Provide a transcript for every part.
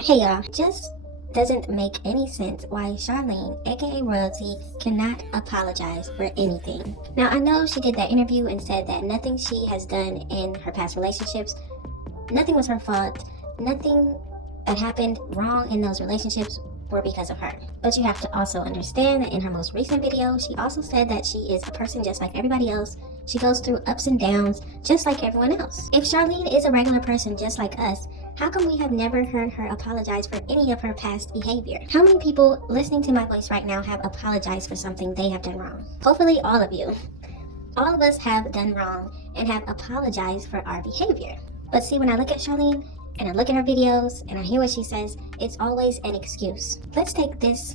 Hey y'all, just doesn't make any sense why Charlene, aka Royalty, cannot apologize for anything. Now I know she did that interview and said that nothing she has done in her past relationships, nothing was her fault, nothing that happened wrong in those relationships were because of her. But you have to also understand that in her most recent video, she also said that she is a person just like everybody else. She goes through ups and downs just like everyone else. If Charlene is a regular person just like us, how come we have never heard her apologize for any of her past behavior? How many people listening to my voice right now have apologized for something they have done wrong? Hopefully all of you. All of us have done wrong and have apologized for our behavior. But see, when I look at Charlene and I look at her videos and I hear what she says, it's always an excuse. Let's take this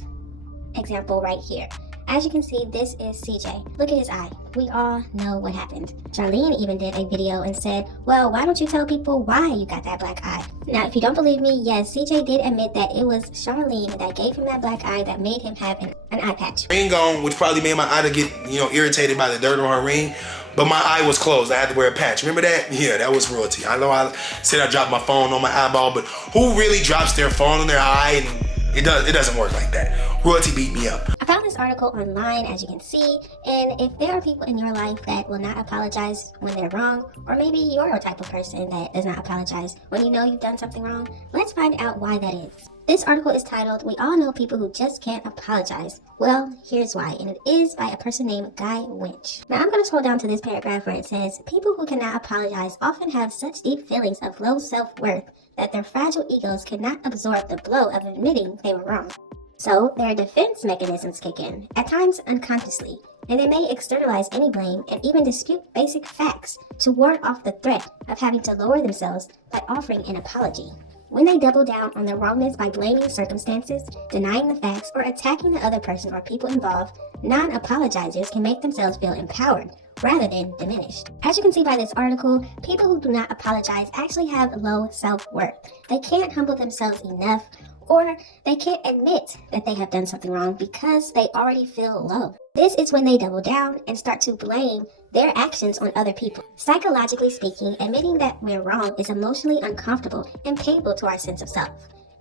example right here. As you can see, this is CJ. Look at his eye. We all know what happened. Charlene even did a video and said, well, why don't you tell people why you got that black eye? Now, if you don't believe me, yes, CJ did admit that it was Charlene that gave him that black eye that made him have an eye patch. Ring on, which probably made my eye to get, irritated by the dirt on her ring. But my eye was closed. I had to wear a patch. Remember that? Yeah, that was Royalty. I know I said I dropped my phone on my eyeball, but who really drops their phone on their eye? And it doesn't work like that. Royalty beat me up. I found this article online, as you can see, and if there are people in your life that will not apologize when they're wrong, or maybe you're a type of person that does not apologize when you know you've done something wrong, let's find out why that is. This article is titled, We All Know People Who Just Can't Apologize. Well, here's why, and it is by a person named Guy Winch. Now, I'm going to scroll down to this paragraph where it says, people who cannot apologize often have such deep feelings of low self-worth that their fragile egos cannot absorb the blow of admitting they were wrong. So, their defense mechanisms kick in, at times unconsciously, and they may externalize any blame and even dispute basic facts to ward off the threat of having to lower themselves by offering an apology. When they double down on their wrongness by blaming circumstances, denying the facts, or attacking the other person or people involved, non-apologizers can make themselves feel empowered rather than diminished. As you can see by this article, people who do not apologize actually have low self-worth. They can't humble themselves enough, or they can't admit that they have done something wrong because they already feel low. This is when they double down and start to blame their actions on other people. Psychologically speaking, admitting that we're wrong is emotionally uncomfortable and painful to our sense of self.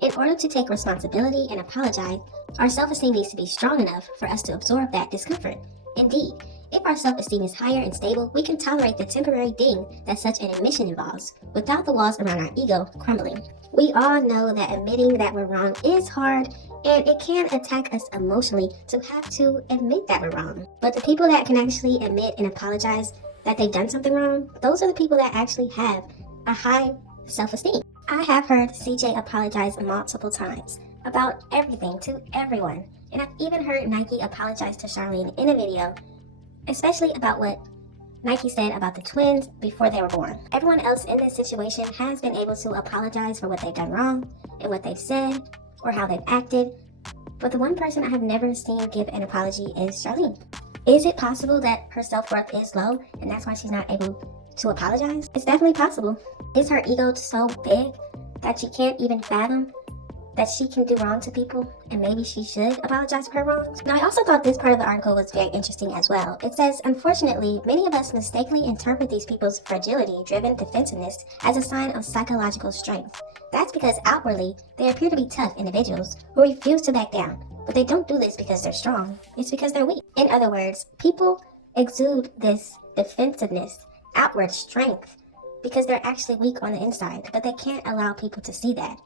In order to take responsibility and apologize, our self-esteem needs to be strong enough for us to absorb that discomfort. Indeed, if our self-esteem is higher and stable, we can tolerate the temporary ding that such an admission involves, without the walls around our ego crumbling. We all know that admitting that we're wrong is hard, and it can attack us emotionally to have to admit that we're wrong. But the people that can actually admit and apologize that they've done something wrong, those are the people that actually have a high self-esteem. I have heard CJ apologize multiple times about everything to everyone, and I've even heard Nike apologize to Charlene in a video, especially about what Nike said about the twins before they were born. Everyone else in this situation has been able to apologize for what they've done wrong and what they've said or how they've acted, but the one person I have never seen give an apology is Charlene. Is it possible that her self-worth is low and that's why she's not able to apologize? It's definitely possible. Is her ego so big that she can't even fathom that she can do wrong to people, and maybe she should apologize for her wrongs? Now, I also thought this part of the article was very interesting as well. It says, unfortunately, many of us mistakenly interpret these people's fragility-driven defensiveness as a sign of psychological strength. That's because outwardly, they appear to be tough individuals who refuse to back down, but they don't do this because they're strong. It's because they're weak. In other words, people exude this defensiveness, outward strength, because they're actually weak on the inside, but they can't allow people to see that.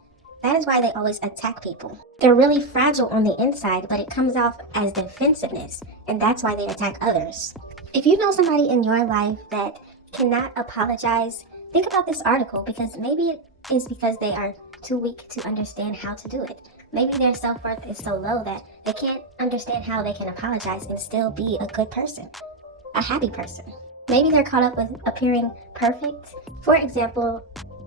That is why they always attack people. They're really fragile on the inside, but it comes off as defensiveness, and that's why they attack others. If you know somebody in your life that cannot apologize, think about this article, because maybe it is because they are too weak to understand how to do it. Maybe their self-worth is so low that they can't understand how they can apologize and still be a good person, a happy person. Maybe they're caught up with appearing perfect. For example,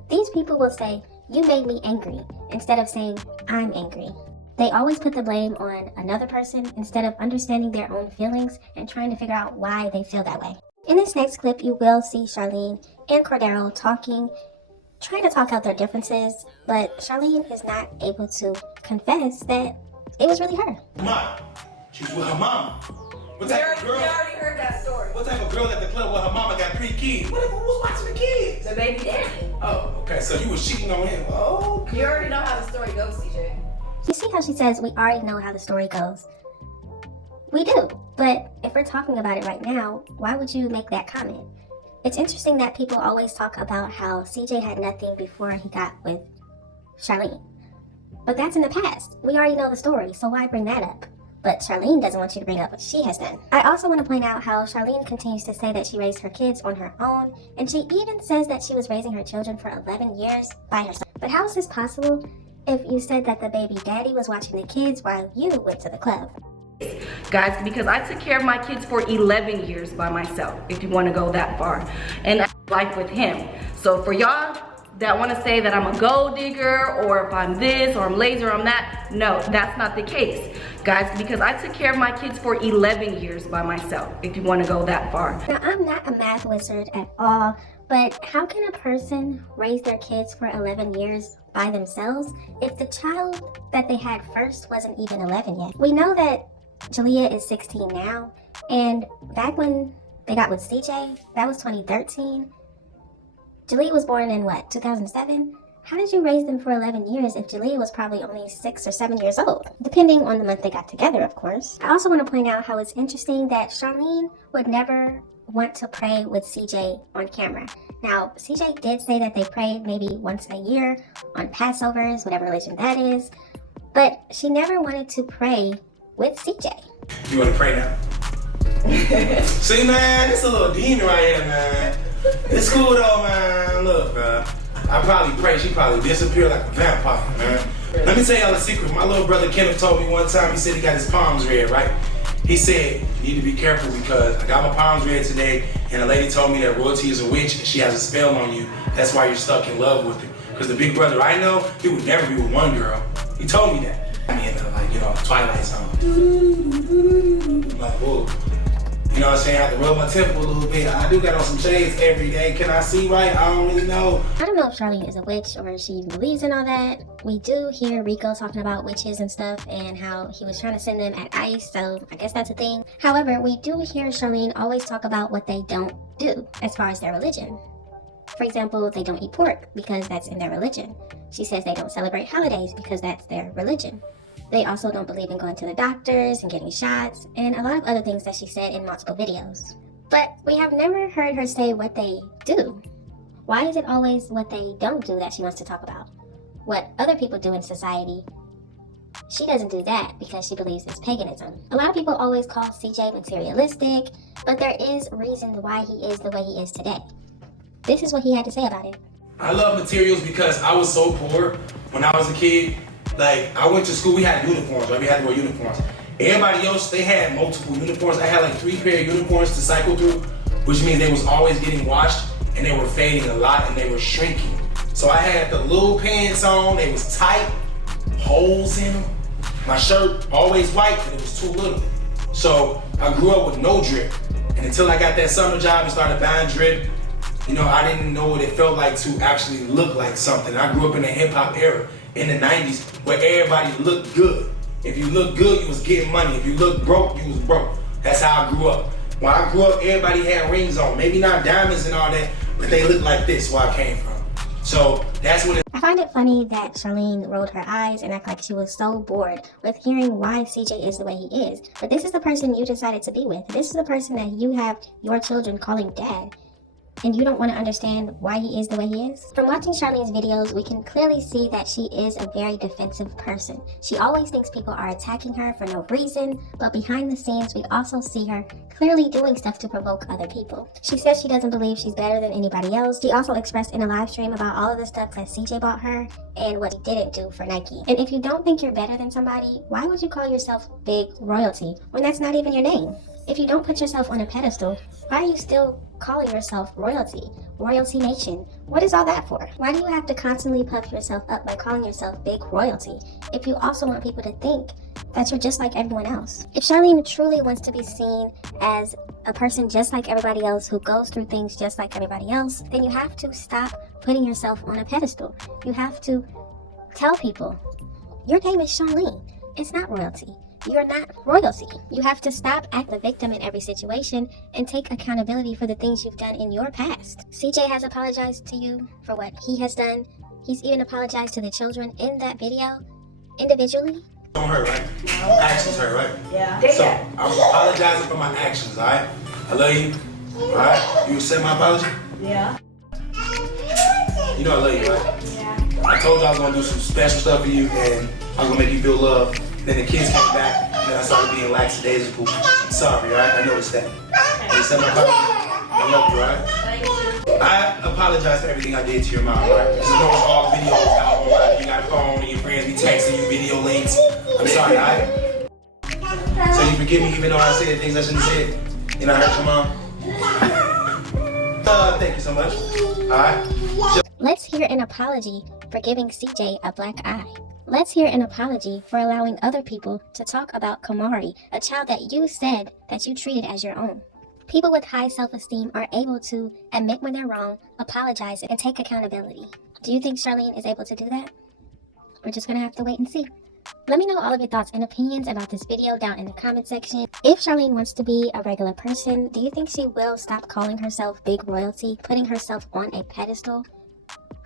these people will say, you made me angry, instead of saying, I'm angry. They always put the blame on another person instead of understanding their own feelings and trying to figure out why they feel that way. In this next clip, you will see Charlene and Cordero trying to talk out their differences, but Charlene is not able to confess that it was really her. Mom, she was with her mom. What type of girl? We already heard that story. What type of girl at the club where her mama got 3 kids? Who was watching the kids? The baby daddy. Oh, okay. So you was cheating on him. Oh, okay. You already know how the story goes, CJ. You see how she says we already know how the story goes? We do, but if we're talking about it right now, why would you make that comment? It's interesting that people always talk about how CJ had nothing before he got with Charlene. But that's in the past. We already know the story, so why bring that up? But Charlene doesn't want you to bring up what she has done. I also want to point out how Charlene continues to say that she raised her kids on her own, and she even says that she was raising her children for 11 years by herself. But how is this possible if you said that the baby daddy was watching the kids while you went to the club? Guys, because I took care of my kids for 11 years by myself, if you want to go that far, and I had life with him. So for y'all that want to say that I'm a gold digger, or if I'm this, or I'm lazy, or I'm that, no, that's not the case. Guys, because I took care of my kids for 11 years by myself, if you want to go that far. Now, I'm not a math wizard at all, but how can a person raise their kids for 11 years by themselves if the child that they had first wasn't even 11 yet? We know that Jalea is 16 now, and back when they got with CJ, that was 2013. Jalea was born in what, 2007? How did you raise them for 11 years if Jalea was probably only 6 or 7 years old? Depending on the month they got together, of course. I also want to point out how it's interesting that Charlene would never want to pray with CJ on camera. Now, CJ did say that they prayed maybe once a year on Passovers, whatever religion that is, but she never wanted to pray with CJ. You want to pray now? See, man, it's a little demon right here, man. It's cool though, man. Look, man. I probably pray. She probably disappeared like a vampire, man. Let me tell y'all a secret. My little brother Kenneth told me one time, he said he got his palms red, right? He said, you need to be careful because I got my palms red today, and a lady told me that royalty is a witch and she has a spell on you. That's why you're stuck in love with her. Because the big brother I know, he would never be with one girl. He told me that. I mean, like, you know, Twilight song. I'm like, whoa. You know what I'm saying? I have to rub my temple a little bit. I do got on some shades every day. Can I see right? I don't really know. I don't know if Charlene is a witch or if she even believes in all that. We do hear Rico talking about witches and stuff and how he was trying to send them at ICE, so I guess that's a thing. However, we do hear Charlene always talk about what they don't do as far as their religion. For example, they don't eat pork because that's in their religion. She says they don't celebrate holidays because that's their religion. They also don't believe in going to the doctors and getting shots, and a lot of other things that she said in multiple videos. But we have never heard her say what they do. Why is it always what they don't do that she wants to talk about? What other people do in society, she doesn't do that because she believes it's paganism. A lot of people always call CJ materialistic, but there is reasons why he is the way he is today. This is what he had to say about it. I love materials because I was so poor when I was a kid. Like, I went to school, we had uniforms, right? We had to wear uniforms. Everybody else, they had multiple uniforms. I had like 3 pair of uniforms to cycle through, which means they was always getting washed and they were fading a lot and they were shrinking. So I had the little pants on, they was tight, holes in them. My shirt, always white, but it was too little. So I grew up with no drip. And until I got that summer job and started buying drip, you know, I didn't know what it felt like to actually look like something. I grew up in the hip hop era in the 90s where everybody looked good. If you looked good, you was getting money. If you looked broke, you was broke. That's how I grew up. When I grew up, everybody had rings on. Maybe not diamonds and all that, but they looked like this where I came from. So that's what I find it funny that Charlene rolled her eyes and acted like she was so bored with hearing why CJ is the way he is. But this is the person you decided to be with. This is the person that you have your children calling dad. And you don't want to understand why he is the way he is? From watching Charlene's videos, we can clearly see that she is a very defensive person. She always thinks people are attacking her for no reason, but behind the scenes, we also see her clearly doing stuff to provoke other people. She says she doesn't believe she's better than anybody else. She also expressed in a live stream about all of the stuff that CJ bought her and what he didn't do for Nike. And if you don't think you're better than somebody, why would you call yourself big royalty when that's not even your name? If you don't put yourself on a pedestal, why are you still calling yourself royalty? Royalty nation? What is all that for? Why do you have to constantly puff yourself up by calling yourself big royalty if you also want people to think that you're just like everyone else? If Charlene truly wants to be seen as a person just like everybody else who goes through things just like everybody else, then you have to stop putting yourself on a pedestal. You have to tell people, your name is Charlene. It's not royalty. you're not royalty. You have to stop acting the victim in every situation and take accountability for the things you've done in your past. CJ has apologized to you for what he has done. He's even apologized to the children in that video individually. Don't hurt, right? Actions hurt, right? Yeah. So I'm apologizing for my actions, alright? I love you. Alright? You accept my apology? Yeah. You know I love you, right? Yeah. I told you I was gonna do some special stuff for you and I was gonna make you feel love. Then the kids came back and then I started being lackadaisical. I'm sorry, alright? I noticed that. You accept my apology? I love you, alright? I apologize for everything I did to your mom, right? You know all the videos out online. You got a phone and your friends be texting you video links. I'm sorry, alright? So you forgive me even though I said things I shouldn't have said? You know I hurt your mom? Thank you so much. Alright? Let's hear an apology for giving CJ a black eye. Let's hear an apology for allowing other people to talk about Kamari, a child that you said that you treated as your own. People with high self-esteem are able to admit when they're wrong, apologize, and take accountability. Do you think Charlene is able to do that? We're just gonna have to wait and see. Let me know all of your thoughts and opinions about this video down in the comment section. If Charlene wants to be a regular person, do you think she will stop calling herself big royalty, putting herself on a pedestal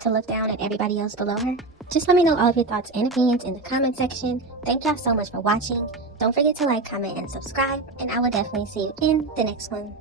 to look down at everybody else below her? Just let me know all of your thoughts and opinions in the comment section. Thank y'all so much for watching. Don't forget to like, comment, and subscribe, and I will definitely see you in the next one.